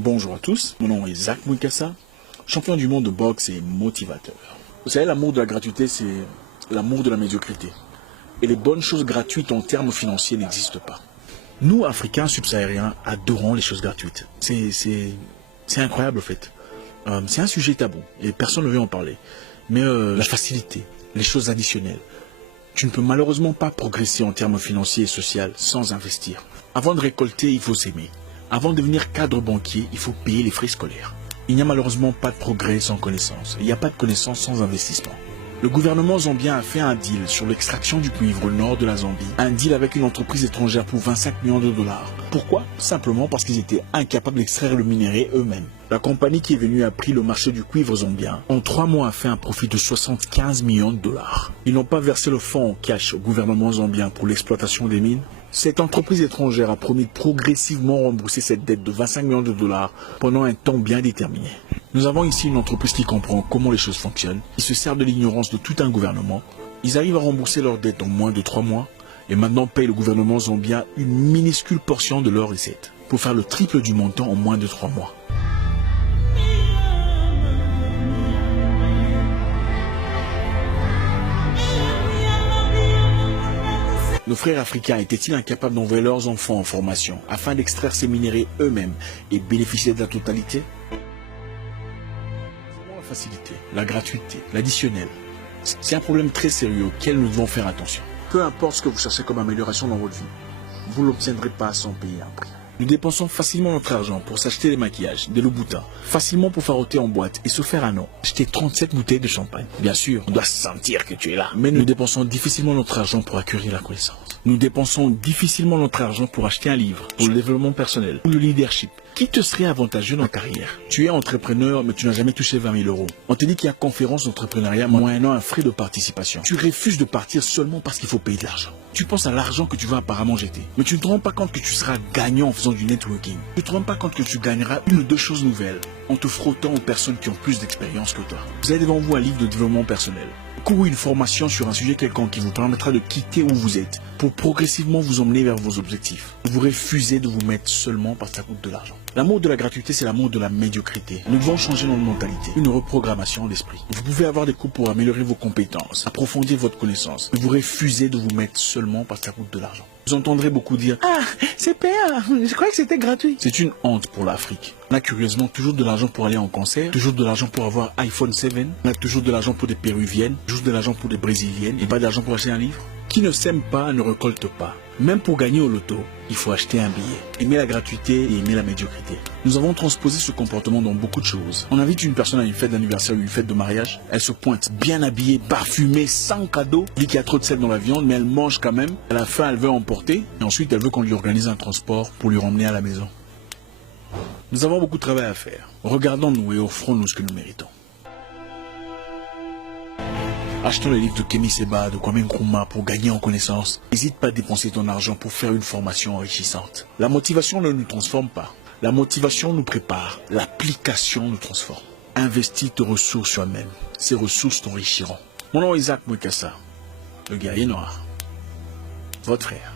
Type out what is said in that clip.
Bonjour à tous, mon nom est Zach Mouikassa, champion du monde de boxe et motivateur. Vous savez, l'amour de la gratuité, c'est l'amour de la médiocrité. Et les bonnes choses gratuites en termes financiers n'existent pas. Nous, Africains subsahariens, adorons les choses gratuites. C'est incroyable, en fait. C'est un sujet tabou et personne ne veut en parler. Mais la facilité, les choses additionnelles. Tu ne peux malheureusement pas progresser en termes financiers et sociaux sans investir. Avant de récolter, il faut s'aimer. Avant de devenir cadre banquier, il faut payer les frais scolaires. Il n'y a malheureusement pas de progrès sans connaissance. Il n'y a pas de connaissance sans investissement. Le gouvernement zambien a fait un deal sur l'extraction du cuivre au nord de la Zambie. Un deal avec une entreprise étrangère pour 25 millions de dollars. Pourquoi? Simplement parce qu'ils étaient incapables d'extraire le minerai eux-mêmes. La compagnie qui est venue a pris le marché du cuivre zambien. En 3 mois a fait un profit de 75 millions de dollars. Ils n'ont pas versé le fonds en cash au gouvernement zambien pour l'exploitation des mines. Cette entreprise étrangère a promis de progressivement rembourser cette dette de 25 millions de dollars pendant un temps bien déterminé. Nous avons ici une entreprise qui comprend comment les choses fonctionnent. Ils se servent de l'ignorance de tout un gouvernement. Ils arrivent à rembourser leur dette en moins de 3 mois et maintenant payent le gouvernement zambien une minuscule portion de leurs recettes pour faire le triple du montant en moins de 3 mois. Nos frères africains étaient-ils incapables d'envoyer leurs enfants en formation afin d'extraire ces minéraux eux-mêmes et bénéficier de la totalité? La facilité, la gratuité, l'additionnel, c'est un problème très sérieux auquel nous devons faire attention. Peu importe ce que vous cherchez comme amélioration dans votre vie, vous ne l'obtiendrez pas sans payer un prix. Nous dépensons facilement notre argent pour s'acheter des maquillages, des Louboutin, facilement pour faroter en boîte et se faire un nom. Acheter 37 bouteilles de champagne. Bien sûr, on doit sentir que tu es là. Mais nous dépensons difficilement notre argent pour acquérir la connaissance. Nous dépensons difficilement notre argent pour acheter un livre, pour le développement personnel, pour le leadership. Qui te serait avantageux dans ta carrière? Tu es entrepreneur, mais tu n'as jamais touché 20 000 €. On te dit qu'il y a conférence d'entrepreneuriat moyennant un frais de participation. Tu refuses de partir seulement parce qu'il faut payer de l'argent. Tu penses à l'argent que tu vas apparemment jeter. Mais tu ne te rends pas compte que tu seras gagnant en faisant du networking. Tu ne te rends pas compte que tu gagneras une ou deux choses nouvelles en te frottant aux personnes qui ont plus d'expérience que toi. Vous avez devant vous un livre de développement personnel. Ou une formation sur un sujet quelconque qui vous permettra de quitter où vous êtes pour progressivement vous emmener vers vos objectifs. Vous refusez de vous mettre seulement parce que ça coûte de l'argent. L'amour de la gratuité, c'est l'amour de la médiocrité. Nous devons changer notre mentalité, une reprogrammation d'esprit. Vous pouvez avoir des cours pour améliorer vos compétences, approfondir votre connaissance, mais vous refusez de vous mettre seulement parce que ça coûte de l'argent. Vous entendrez beaucoup dire « Ah, c'est payant, je croyais que c'était gratuit ». C'est une honte pour l'Afrique. On a curieusement toujours de l'argent pour aller en concert, toujours de l'argent pour avoir iPhone 7, on a toujours de l'argent pour des Péruviennes, toujours de l'argent pour des Brésiliennes et pas d'argent pour acheter un livre. Qui ne sème pas ne récolte pas. Même pour gagner au loto, il faut acheter un billet. Aimer la gratuité et aimer la médiocrité. Nous avons transposé ce comportement dans beaucoup de choses. On invite une personne à une fête d'anniversaire ou une fête de mariage. Elle se pointe bien habillée, parfumée, sans cadeau. Elle dit qu'il y a trop de sel dans la viande, mais elle mange quand même. À la fin, elle veut emporter. Et ensuite, elle veut qu'on lui organise un transport pour lui ramener à la maison. Nous avons beaucoup de travail à faire. Regardons-nous et offrons-nous ce que nous méritons. Achetons les livres de Kemi Seba, de Kwame Nkrumah pour gagner en connaissance. N'hésite pas à dépenser ton argent pour faire une formation enrichissante. La motivation ne nous transforme pas. La motivation nous prépare. L'application nous transforme. Investis tes ressources soi-même. Ces ressources t'enrichiront. Mon nom est Zach Mouikassa, le guerrier noir. Votre frère.